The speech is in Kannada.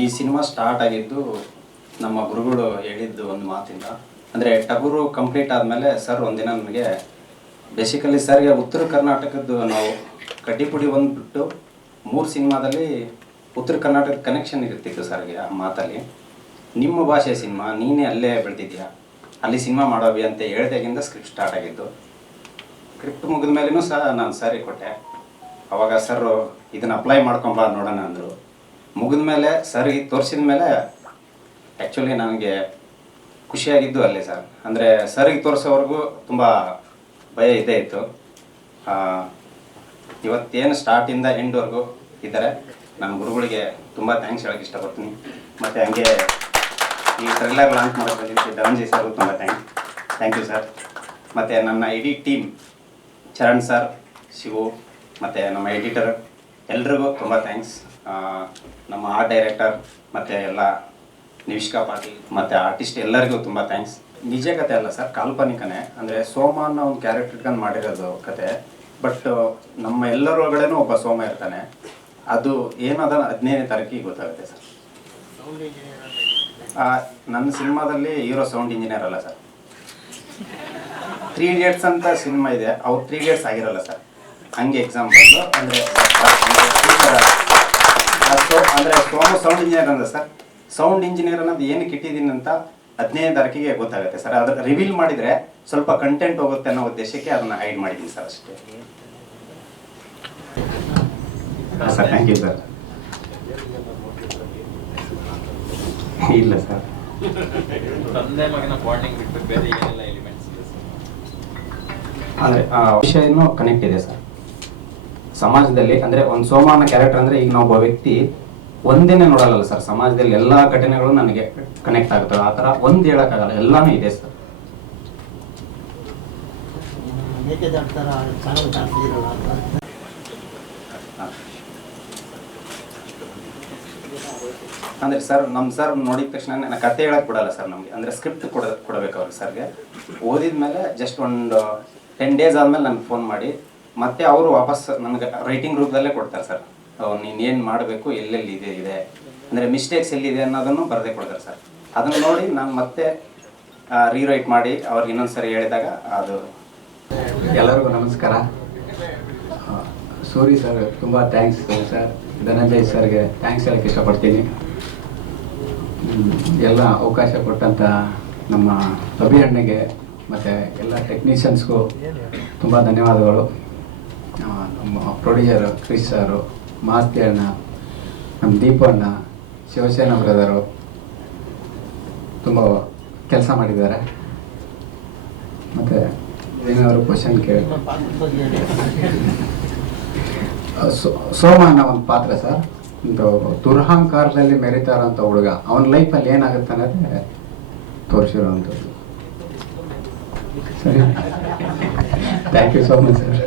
ಈ ಸಿನಿಮಾ ಸ್ಟಾರ್ಟ್ ಆಗಿದ್ದು ನಮ್ಮ ಗುರುಗಳು ಹೇಳಿದ್ದು ಒಂದು ಮಾತಿಂದ. ಅಂದರೆ ಟಗರು ಕಂಪ್ಲೀಟ್ ಆದಮೇಲೆ ಸರ್ ಒಂದಿನ ನನಗೆ ಬೇಸಿಕಲಿ ಸರ್ಗೆ ಉತ್ತರ ಕರ್ನಾಟಕದ್ದು ನಾವು ಕಡ್ಡಿಪುಡಿ ಒಂದು ಬಿಟ್ಟು 3 ಸಿನಿಮಾದಲ್ಲಿ ಉತ್ತರ ಕರ್ನಾಟಕದ ಕನೆಕ್ಷನ್ ಇರ್ತಿತ್ತು ಸರ್ಗೆ. ಆ ಮಾತಲ್ಲಿ ನಿಮ್ಮ ಭಾಷೆ ಸಿನಿಮಾ, ನೀನೇ ಅಲ್ಲೇ ಬೆಳೆದಿದ್ಯಾ, ಅಲ್ಲಿ ಸಿನಿಮಾ ಮಾಡೋವಿ ಅಂತ ಹೇಳ್ದಾಗಿಂದ ಸ್ಕ್ರಿಪ್ಟ್ ಸ್ಟಾರ್ಟ್ ಆಗಿದ್ದು. ಸ್ಕ್ರಿಪ್ಟ್ ಮುಗಿದ ಮೇಲೂ ಸಹ ನಾನು ಸರಿಗೆ ಕೊಟ್ಟೆ. ಅವಾಗ ಸರ್ ಇದನ್ನು ಅಪ್ಲೈ ಮಾಡ್ಕೊಂಬ ನೋಡೋಣ ಅಂದರು. ಮುಗಿದ ಮೇಲೆ ಸರ್ಗೆ ತೋರಿಸಿದ ಮೇಲೆ ಆ್ಯಕ್ಚುಲಿ ನನಗೆ ಖುಷಿಯಾಗಿದ್ದು ಅಲ್ಲೇ ಸರ್. ಅಂದರೆ ಸರ್ಗೆ ತೋರಿಸೋವರೆಗೂ ತುಂಬ ಭಯ ಇದ್ದೇ ಇತ್ತು. ಇವತ್ತೇನು ಸ್ಟಾರ್ಟಿಂದ ಎಂಡ್ವರೆಗೂ ಇದ್ದಾರೆ. ನನ್ನ ಗುರುಗಳಿಗೆ ತುಂಬ ಥ್ಯಾಂಕ್ಸ್ ಹೇಳೋಕ್ಕೆ ಇಷ್ಟಪಡ್ತೀನಿ. ಮತ್ತು ಹಂಗೆ ಈ ಟ್ರೈಲರ್ ಲಾಂಚ್ ಮಾಡೋಕ್ಕೆ ಬಂದಿದ್ದು ಧನಂಜಯ್ ಸರ್ಗೂ ತುಂಬ ಥ್ಯಾಂಕ್ ಯು ಸರ್. ಮತ್ತು ನನ್ನ ಇಡೀ ಟೀಮ್ ಚರಣ್ ಸರ್, ಶಿವು ಮತ್ತು ನಮ್ಮ ಎಡಿಟರ್ ಎಲ್ರಿಗೂ ತುಂಬ ಥ್ಯಾಂಕ್ಸ್. ನಮ್ಮ ಆರ್ಟ್ ಡೈರೆಕ್ಟರ್ ಮತ್ತು ಎಲ್ಲ ನಿವಿಷ್ಕಾ ಪಾಟೀಲ್ ಮತ್ತು ಆರ್ಟಿಸ್ಟ್ ಎಲ್ಲರಿಗೂ ತುಂಬ ಥ್ಯಾಂಕ್ಸ್. ನಿಜ ಕತೆ ಅಲ್ಲ ಸರ್, ಕಾಲ್ಪನಿಕನೇ. ಅಂದರೆ ಸೋಮ ಅನ್ನೋ ಒಂದು ಕ್ಯಾರೆಕ್ಟರ್ ಇಟ್ಕೊಂಡು ಮಾಡಿರೋದು ಕತೆ. ಬಟ್ ನಮ್ಮ ಎಲ್ಲರೊಳಗಡೆನೂ ಒಬ್ಬ ಸೋಮ ಇರ್ತಾನೆ. ಅದು ಏನದ 15ನೇ ತಾರೀಕಿಗೆ ಗೊತ್ತಾಗುತ್ತೆ ಸರ್. ನನ್ನ ಸಿನಿಮಾದಲ್ಲಿ ಹೀರೋ ಸೌಂಡ್ ಇಂಜಿನಿಯರ್ ಅಲ್ಲ ಸರ್. 3 Idiots ಅಂತ ಸಿನಿಮಾ ಇದೆ, ಅವ್ರು 3 Idiots ಆಗಿರಲ್ಲ ಸರ್. ಹಂಗೆ ಎಕ್ಸಾಂಪಲ್ಲು ಅಂದರೆ ಸೋಮ ಸೌಂಡ್ ಇಂಜಿನಿಯರ್ ಅಂದ್ರೆ ಸರ್, ಸೌಂಡ್ ಇಂಜಿನಿಯರ್ ಅನ್ನೋದು ಏನಕ್ಕೆ ಇಟ್ಟಿದ್ದೀನಿ ಅಂತ 15ನೇ ತಾರೀಕಿಗೆ ಗೊತ್ತಾಗುತ್ತೆ ಸರ್. ಅದ್ರ ರಿವೀಲ್ ಮಾಡಿದರೆ ಸ್ವಲ್ಪ ಕಂಟೆಂಟ್ ಹೋಗುತ್ತೆ ಅನ್ನೋ ಉದ್ದೇಶಕ್ಕೆ ಅದನ್ನು ಹೈಡ್ ಮಾಡಿದ್ದೀನಿ ಸರ್, ಅಷ್ಟೇ. Sir thank you sir. ಇಲ್ಲ ಸರ್, ತಂದೆ ಮಗನ ಬಾಂಡಿಂಗ್ ಬಿಟ್ಟು ಬೇರೆ ಏನೆಲ್ಲ ಎಲಿಮೆಂಟ್ಸ್ ಇದೆ ಸರ್? ಅಂದರೆ ಆ ವಿಷಯನೂ ಕನೆಕ್ಟ್ ಇದೆ ಸರ್ ಸಮಾಜದಲ್ಲಿ. ಅಂದರೆ ಒಂದು ಸೋಮ ಅನ್ನೋ ಕ್ಯಾರೆಕ್ಟರ್ ಅಂದರೆ ಈಗ ಒಬ್ಬ ವ್ಯಕ್ತಿ ಒಂದೇನೆ ನೋಡಲ್ಲ ಸರ್, ಸಮಾಜದಲ್ಲಿ ಎಲ್ಲ ಘಟನೆಗಳು ನನಗೆ ಕನೆಕ್ಟ್ ಆಗುತ್ತವೆ. ಆ ಥರ ಒಂದು ಹೇಳೋಕ್ಕಾಗಲ್ಲ, ಎಲ್ಲನೂ ಇದೆ ಸರ್. ಅಂದರೆ ಸರ್, ನಮ್ಮ ಸರ್ ನೋಡಿದ ತಕ್ಷಣ ನಾನು ಕತೆ ಹೇಳಕ್ಕೆ ಬಿಡಲ್ಲ ಸರ್ ನಮಗೆ. ಅಂದರೆ ಸ್ಕ್ರಿಪ್ಟ್ ಕೊಡಬೇಕು ಅವ್ರಿಗೆ ಸರ್ಗೆ. ಓದಿದ ಮೇಲೆ ಜಸ್ಟ್ ಒಂದು 10 days ಆದಮೇಲೆ ನನಗೆ ಫೋನ್ ಮಾಡಿ ಮತ್ತೆ ಅವರು ವಾಪಸ್ ನನಗೆ ರೈಟಿಂಗ್ ರೂಪದಲ್ಲೇ ಕೊಡ್ತಾರೆ ಸರ್. ನೀನೇನು ಮಾಡಬೇಕು, ಎಲ್ಲೆಲ್ಲಿ ಇದೆ ಅಂದರೆ ಮಿಸ್ಟೇಕ್ಸ್ ಎಲ್ಲಿದೆ ಅನ್ನೋದನ್ನು ಬರದೇ ಕೊಡ್ತಾರೆ ಸರ್. ಅದನ್ನು ನೋಡಿ ನಾನು ಮತ್ತೆ ರೀರೈಟ್ ಮಾಡಿ ಅವ್ರಿಗೆ ಇನ್ನೊಂದು ಸರಿ ಹೇಳಿದಾಗ ಅದು. ಎಲ್ಲರಿಗೂ ನಮಸ್ಕಾರ. ಸೂರಿ ಸರ್ ತುಂಬ ಥ್ಯಾಂಕ್ಸ್ ಸರ್. ಧನಂಜಯ್ ಸರ್ಗೆ ಥ್ಯಾಂಕ್ಸ್ ಹೇಳಕ್ಕೆ ಇಷ್ಟಪಡ್ತೀನಿ. ಎಲ್ಲ ಅವಕಾಶ ಕೊಟ್ಟಂಥ ನಮ್ಮ ಅಭಿಯಣ್ಣಗೆ ಮತ್ತು ಎಲ್ಲ ಟೆಕ್ನಿಷಿಯನ್ಸ್ಗೂ ತುಂಬ ಧನ್ಯವಾದಗಳು. ನಮ್ಮ ಪ್ರೊಡ್ಯೂಸರ್ ಕ್ರಿಶ್ ಸರು, ಮಾಸ್ತಿ ಅಣ್ಣ, ನಮ್ಮ ದೀಪಣ್ಣ, ಶಿವಸೇನಾ ಬ್ರದರು ತುಂಬ ಕೆಲಸ ಮಾಡಿದ್ದಾರೆ. ಮತ್ತು ಏನಾದರೂ ಕ್ವಶನ್ ಕೇಳಿ. ಸೋಮ ಅನ್ನೋ ಒಂದು ಪಾತ್ರ ಸರ್, ಒಂದು ದುರಹಂಕಾರದಲ್ಲಿ ಮೆರಿತಾರಂಥ ಹುಡುಗ, ಅವನ ಲೈಫಲ್ಲಿ ಏನಾಗುತ್ತೆ ಅನ್ನೋದೇ ತೋರಿಸಿರೋವಂಥದ್ದು. ಸರಿ, thank you so much sir.